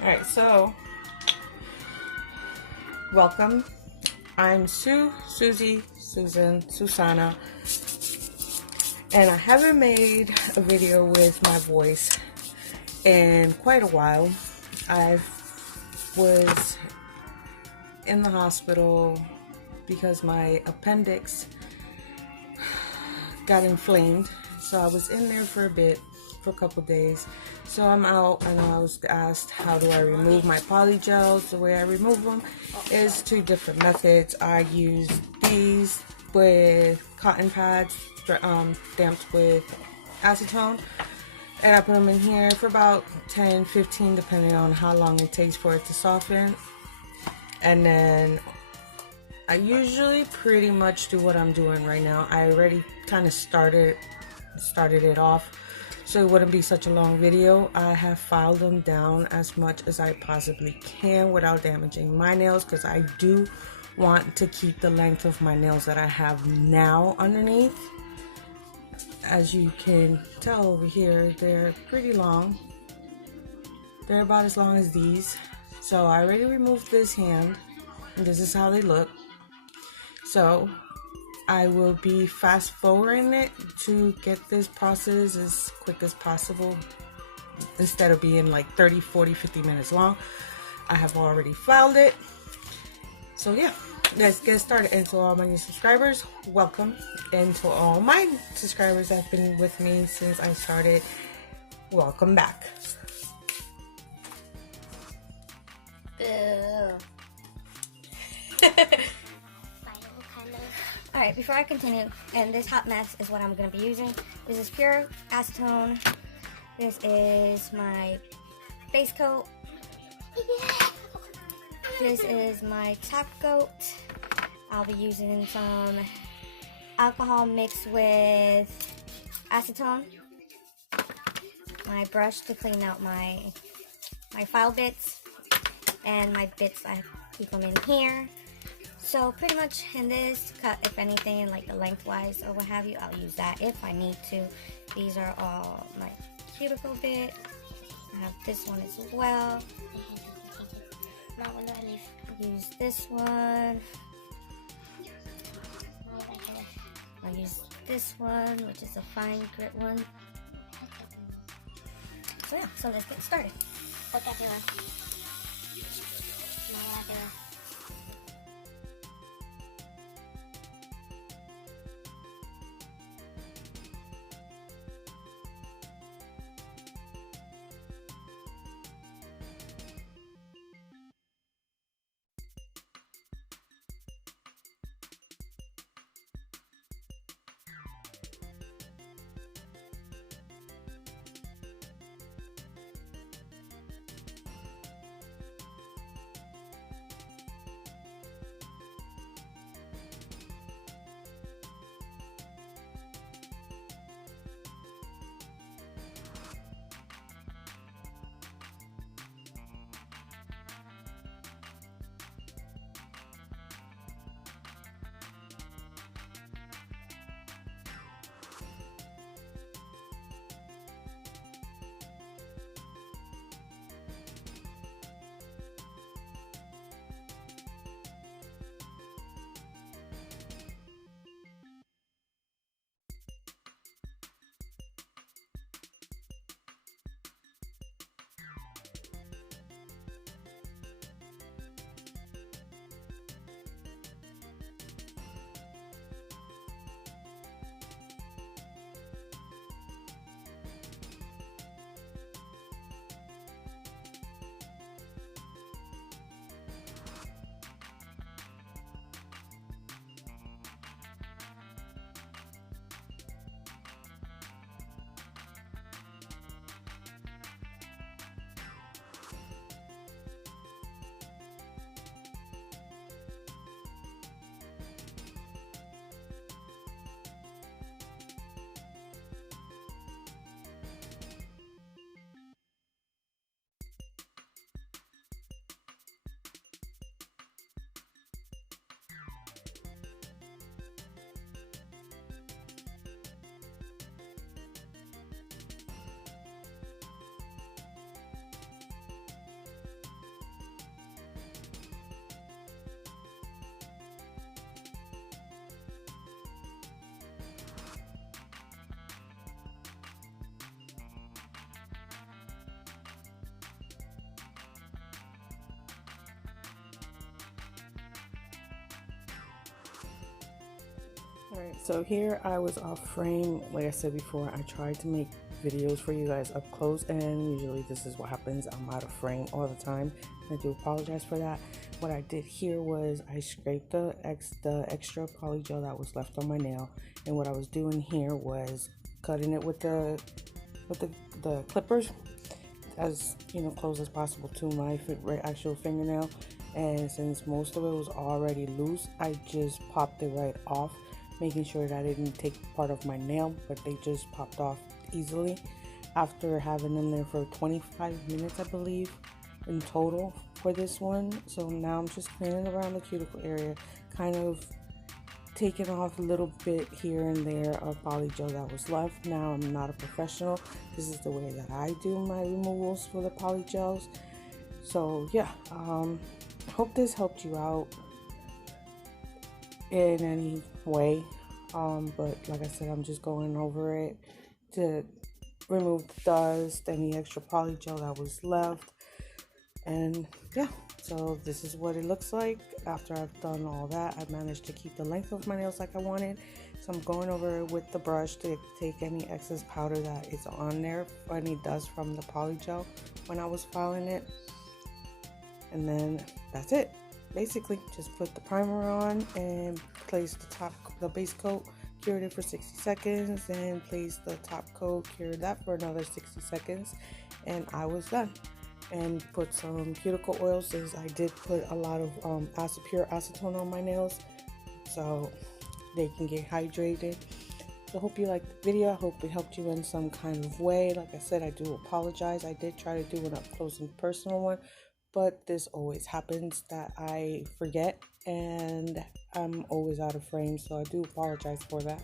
Alright, so welcome. I'm Susie, Susan, Susana, and I haven't made a video with my voice in quite a while. I was in the hospital because my appendix got inflamed, so I was in there for a couple days. So I'm out, and I was asked, how do I remove my polygels? The way I remove them is 2 different methods. I use these with cotton pads damped with acetone, and I put them in here for about 10-15 depending on how long it takes for it to soften. And then I usually pretty much do what I'm doing right now. I already kind of started it off, so it wouldn't be such a long video. I have filed them down as much as I possibly can without damaging my nails, because I do want to keep the length of my nails that I have now underneath. As you can tell over here, they're pretty long. They're about as long as these. So I already removed this hand, and this is how they look. So I will be fast forwarding it to get this process as quick as possible. Instead of being like 30, 40, 50 minutes long, I have already filed it. So yeah, let's get started. And to all my new subscribers, welcome. And to all my subscribers that have been with me since I started, welcome back. Alright, before I continue, and this hot mess is what I'm going to be using. This is pure acetone. This is my base coat. This is my top coat. I'll be using some alcohol mixed with acetone. My brush to clean out my file bits, and my bits, I keep them in here. So pretty much in this cut, if anything, like the lengthwise or what have you, I'll use that if I need to. These are all my cuticle bit. I have this one as well. Use this one. I'll use this one, which is a fine grit one. So yeah, so let's get started. Alright, so here I was off frame. Like I said before, I tried to make videos for you guys up close, and usually this is what happens. I'm out of frame all the time. I do apologize for that. What I did here was I scraped the extra polygel that was left on my nail, and what I was doing here was cutting it with the clippers as close as possible to my actual fingernail. And since most of it was already loose, I just popped it right off, making sure that I didn't take part of my nail, but they just popped off easily after having them there for 25 minutes, I believe, in total for this one. So now I'm just cleaning around the cuticle area, kind of taking off a little bit here and there of polygel that was left. Now I'm not a professional. This is the way that I do my removals for the polygels. So yeah, I hope this helped you out in any way. But like I said, I'm just going over it to remove the dust, any extra polygel that was left. And yeah, so this is what it looks like after I've done all that. I managed to keep the length of my nails like I wanted. So I'm going over it with the brush to take any excess powder that is on there, any dust from the polygel when I was filing it. And then that's it. Basically, just put the primer on and place the base coat, cured it for 60 seconds, and place the top coat, cured that for another 60 seconds, and I was done. And put some cuticle oil, since I did put a lot of pure acetone on my nails, so they can get hydrated. So hope you liked the video. I hope it helped you in some kind of way. Like I said, I do apologize. I did try to do an up close and personal one, but this always happens that I forget, and I'm always out of frame, so I do apologize for that.